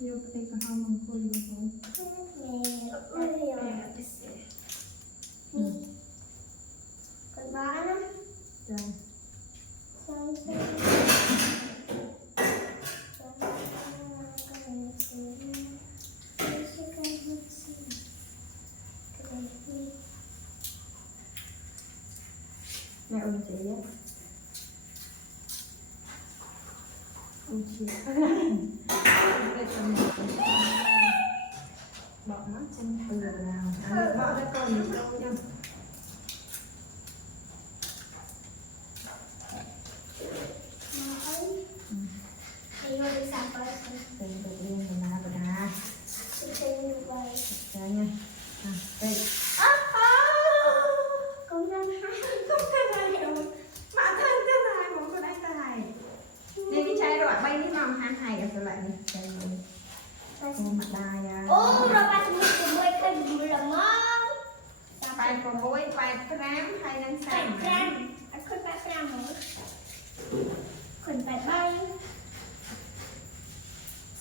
vô cái cái hông bằng khui được không? Còn bá lắm. Rồi. Mẹ ôm chị á. Ôm chị. Bỏ mắt chân từ nào. Bỏ ra con một câu nha. Thầy ngồi đi sạp rồi. Thầy tự nhiên rồi nào rồi nè. Thầy ngồi vậy. Đây nha. Đây. Cũng đang hát. Không cái này đâu. Mà thân cái này cũng có đánh tài. Đây cái chai rồi bay đi mong hàng hay ở lại đi. Đây này. Ôm mặt đài à. Rồi bà chỉ muốn mười cây mười là mong. Bài của bối, bài gram hay đang xanh. Bài gram. Khuyên bài gram nữa. Khuyên bài bay.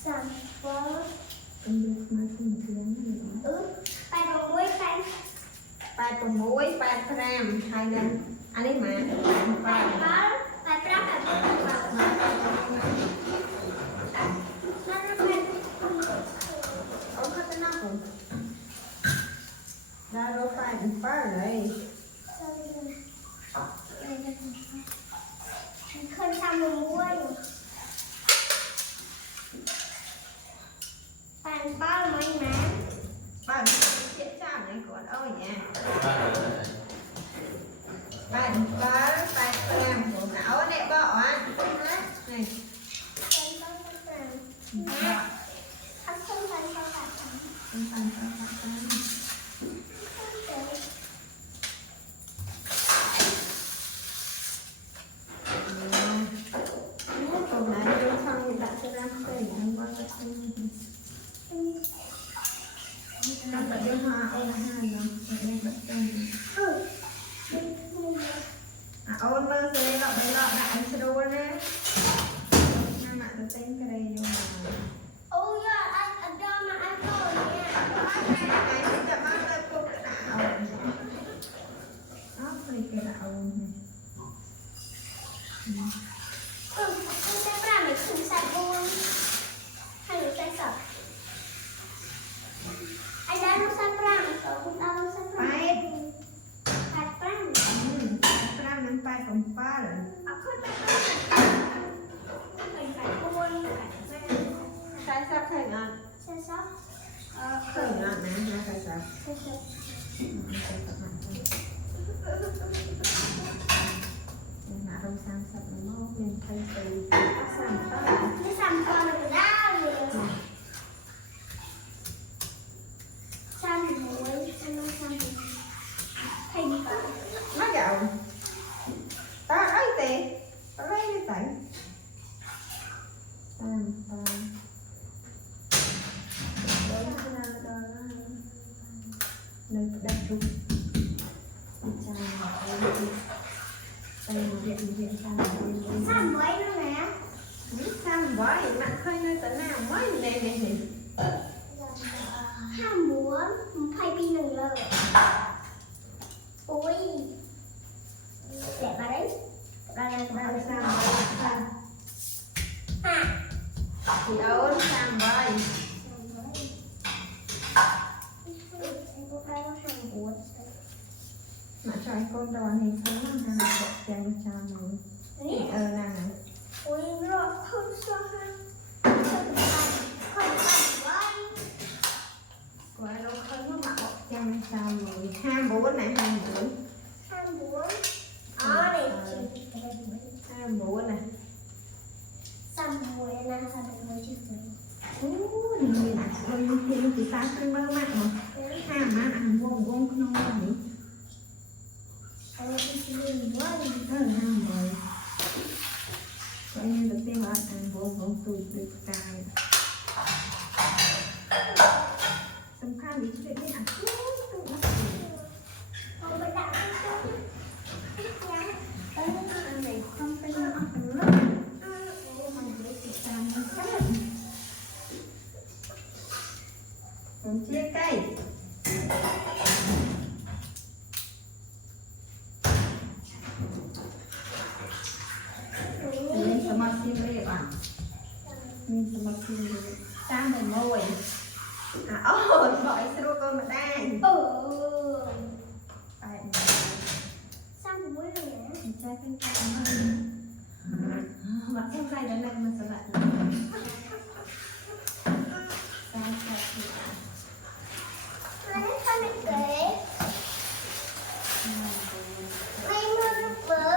Sẵn vỡ. Không được nói không tiếng nữa. Bài của bối bài. Bài của bối, bài gram hay đang. Anh ấy mà. Bài bó. Bài gram là bó. Ông có tên nào không? Ra đâu phải được phá ở đây. Khuyên xong rồi muối. Bạn bó là mấy má. Bạn chết chào này còn ơi nha. Bạn bó, bạn gram của não này bỏ á. Này. Còn lại bên trong thì bạn sẽ làm cái gì không bao giờ nó phải đưa hoa ôn hai nó phải bật chân ôn mơ sẽ lọ đấy lọ lại sẽ đua nè nhưng mà tôi tính cái đây vô là Ôi anh cho mà anh rồi nha. cái này sẽ mang tới cục cái đạo đó thì cái đạo này Anh sẽ làm mấy khung sạch buông. Hay là sạch sọc. Anh đã nó sạch răng. Ở cũng đã nó sạch răng. phải Sạch răng. Pram nên phải không phá rồi Khuyên bài răng. Khuyên bài buông. sai sắp thành ăn Sạch sọc. thành ăn nè là sai sắp Sạch sọc. mà đâu sang sắp nó nên thay từ sang tới Nó xăm con rồi ra rồi. Xăm muối. Anh nó xăm thành quả. nó gạo ta ấy tệ ta lấy cái tẩy ta nơi đặt chung viện Xăm muối nữa nè. xăm quá thì bạn khơi nơi tận nào mới này này Ham muốn thay pin đừng lờ. Ôi đẹp bà đấy. đây xăm À thì ớn xăm vậy mà cho anh con đòn này sống làm hàng bọc chàng cho mình này ôi rồi không sao ha. Không phải quả đâu không có mặc bọc chàng cho mình 24 này 24 ham muốn. Này chị 24 này xăm muối là xăm muối chứ gì. Mình ăn con kia thì ta phải mơ mặn mà mà ăn vô không gì ham rồi coi như được tiếng ăn vô tôi được cài tầm khăn bị chuyện đi ăn Không phải đặt ăn này không phải nó ăn nữa chia cây lên sớm mà xin đây bạn lên sớm mà xin sang một môi ôi gọi siro con mà đây Sao cũng mới rồi nhỉ? trái canh canh mặt trong tay đến đây mà sao lại Lấy con này kể Mấy mưa bữa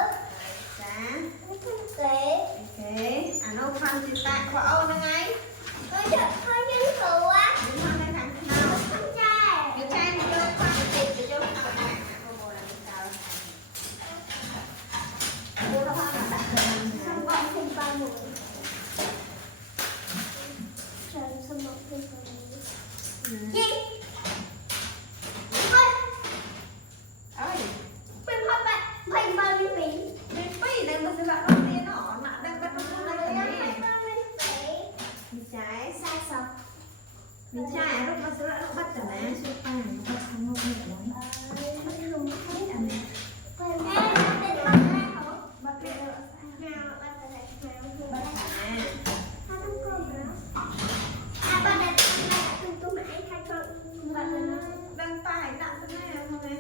Lấy con kể nó khoan thì tạ của ô nó ngay Thôi nhân thủ á đúng không đây thằng nào Con trai cái chai này vô khoan thì tịt cho vô nào cả cô bồ là mình sao cô nó hoa là đặt lên Xong gọi thêm 3 mũi Trời xong một thêm 3 mũi Gì? Thôi ơi Mình thôi bạn Mình bao nhiêu phí mình phi đây mà sẽ lại nó tiền nó nặng đang bắt nó lên này mình trái Sai sọc mình trái lúc nó sẽ lại nó bắt từ nè chưa phải nó bắt xong nó nhiều lắm Mình dùng thấy là mình Mình nghe nó tên là nào bắt được Nào bắt từ đây Nào bắt cả Hai con con nữa À bắt đây là từng tôi mãi hai con Bắt đây nó đang phải nặng thế này không này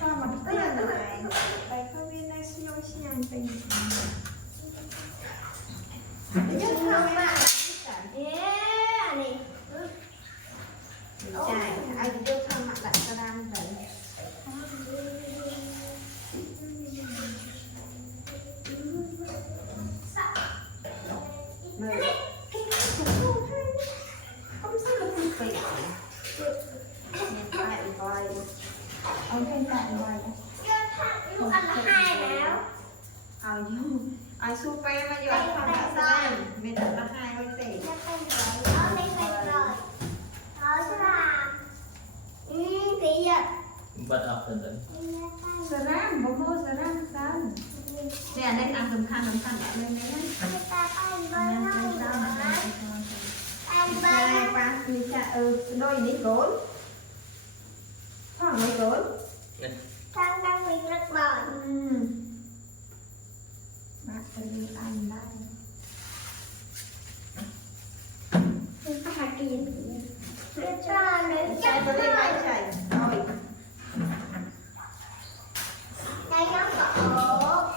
sao mà tức là này bài công viên này siêu nhàn tình Nhất không bạn Yeah này Chài, anh đưa thăm mặt lại cho đang đấy Mời không sao là không phải hiện tại gọi ông hiện tại gọi Lúc ăn là hai béo ai super mà vô ăn không đã sai mình đặt là hai thôi gì Đó lên bên rồi Đó sẽ là Tí ạ Bật học dần dần. sờ ram bố mô sờ ram sao nè nên ăn tầm khăn đã lên đấy Người ta ăn bơ ăn nâu Ăn bơ Chai nâu qua mình cha đôi đi gốn khoảng mấy gốn Thằng đang mình rất bẩn bác sẽ đi ăn đây Mình có hạt kiến Để cho nó chai chắc tôi lên máy hơn chảy rồi Đây nó có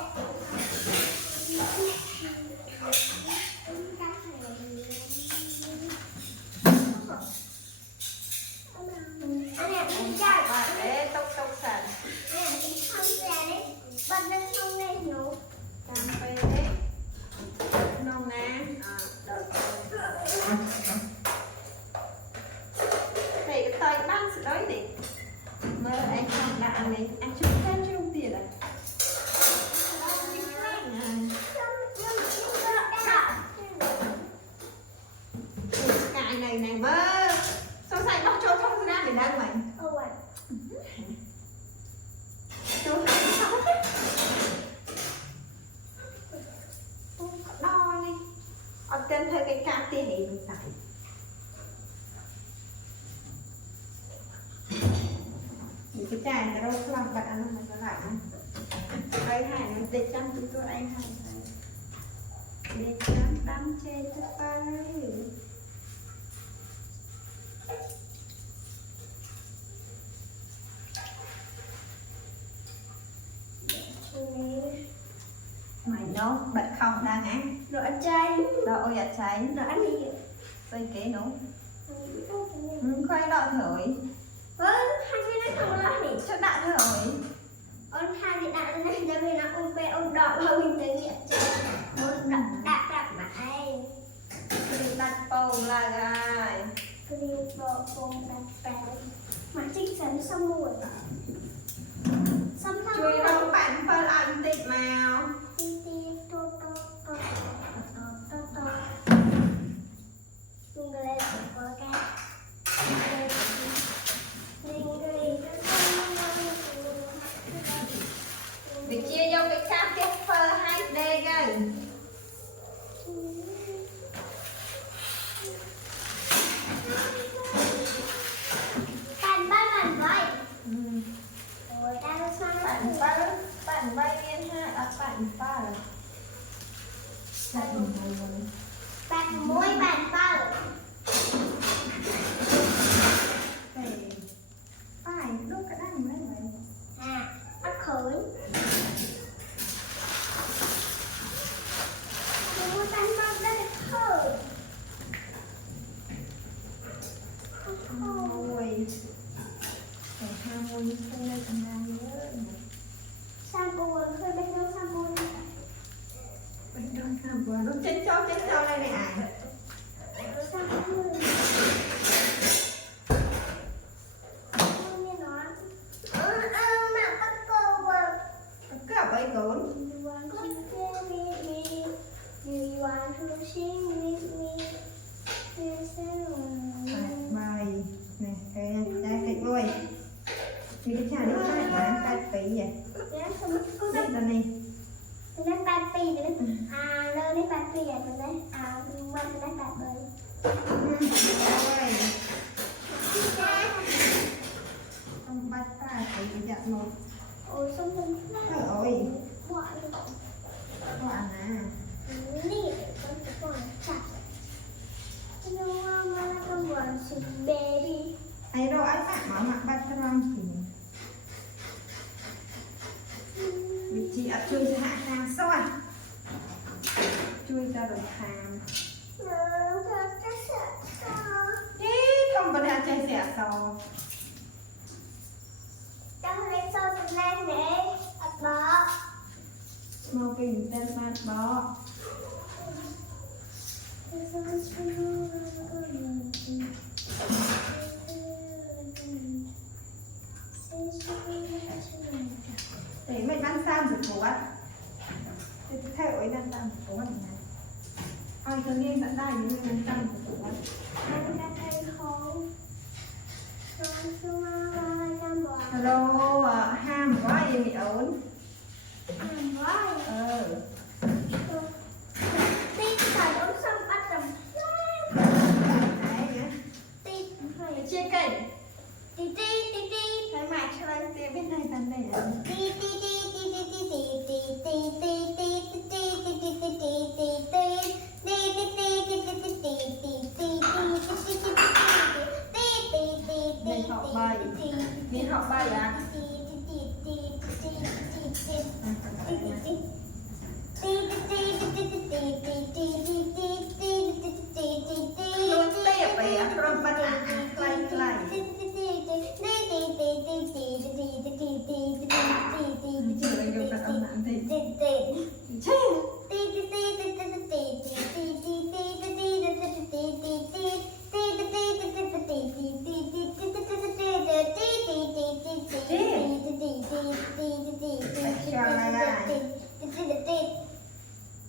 Anh em đi chạy và để tốc sàn Anh em đi không ra đấy Bật lên không lên nhủ cam phê đấy nông nè đợi thì cái tay bán sự đối đi mơ anh không đã ăn đi anh chụp thêm cho ông tiền à cái này này mơ sao xài bóc cho không ra để đang mày Ôi chỗ không có đo đi ở trên thôi cái cam tiền này mình xài những cái chai này đâu có làm bật ăn mà nó lại đây hai nó để chăm chúng tôi anh hai để chăm đâm chê cho tay mày đâu bật không đang ăn Rồi ăn chay đâu ôi ạ cháy Rồi ăn gì xây kế nó khoai đọ thổi hai cái này không là này cho đã thổi Ôn hai cái đạn này cho mình nó ôn về ôn đỏ và mình tới nghiện Ôn đạn mãi đi đặt bầu là gai Kêu bộ cùng đặt bèo Mà trích sẵn xong rồi Xong xong chui đâu bạn phân ăn tịt màu Tí tí tô tô tô tô tô tô Mình lên có cái việc chia vô cái cam kết phơ 2D kìa muối bàn phở. Phải đốt cái đăng đấy vậy. À, bắt khởi. Muối bàn phở đây khởi. Mùi. Để hai mùi như thế này còn đang nhớ. Shampoo, khơi bên trong shampoo. Bên trong shampoo, nó chết cho đây này à. Shampoo. Cái bẫy cốn. Bài này cái kịch vui. Vì cái chả nó phải là cái phí vậy. Đây là này. Nó tay pì đấy. À, nó lấy tay pì à đấy. À, mà nó tay bơi. Rồi. Không bắt ta phải giặt một. Ôi, xong rồi. Ôi. Quả à. Nè, con sẽ còn chặt. No, mama, con want some baby. Ai đâu ai bạn mà mặc bắt rong thì vị trí ở chui ra hạ hàng soi chui ra rồi hàng không vấn đề chơi xẻ sò màu bình tên man bó để mình ăn sam rồi cố á theo ấy ăn sam rồi cố này ai cho nên dẫn đây những ăn sam rồi cố á hello ham quá em bị ổn chia cây thấy mày cho anh tiền bên này tầm này đi học bài à luôn tiệp vậy à from bắt ăn clay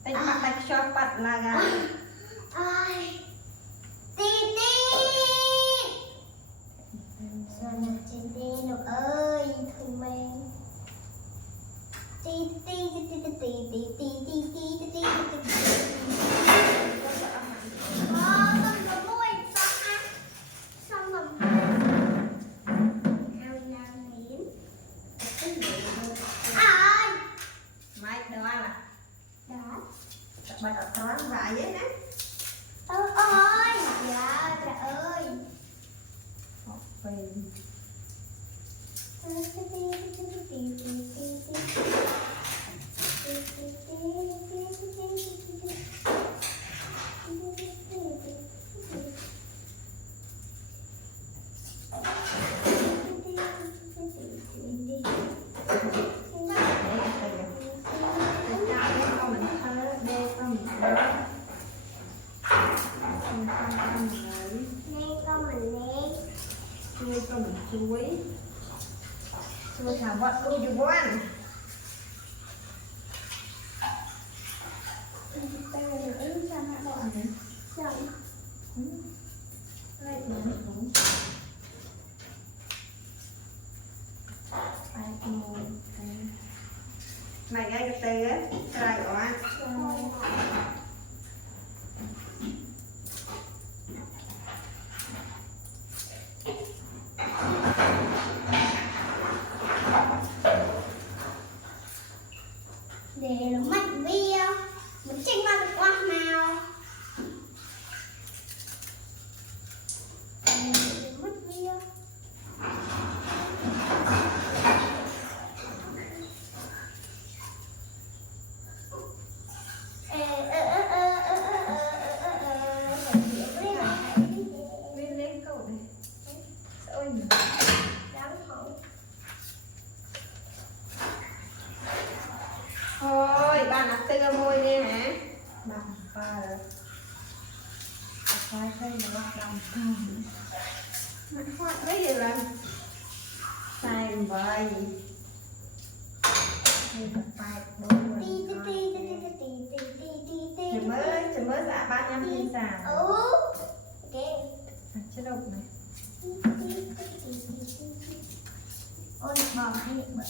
tay mặt đặt cho bật là gà ơi thằng mình mày đâu ăn à mày ở đó vài vậy nè ơi dạ trời ơi học về chuối thả bọt đuôi cho bố ăn đây là được ứng cha mẹ bọt này chậm đây là nước đúng mày ngay cái tê á trai của anh để nó mất video mình chỉnh vào được qua nào Sai cây nó đồng mặt hoa mấy giờ lần sai vậy thì tập bài bốn chỉ mới dạ ba nhăm thì xả chất độc này ôi bỏ hay bật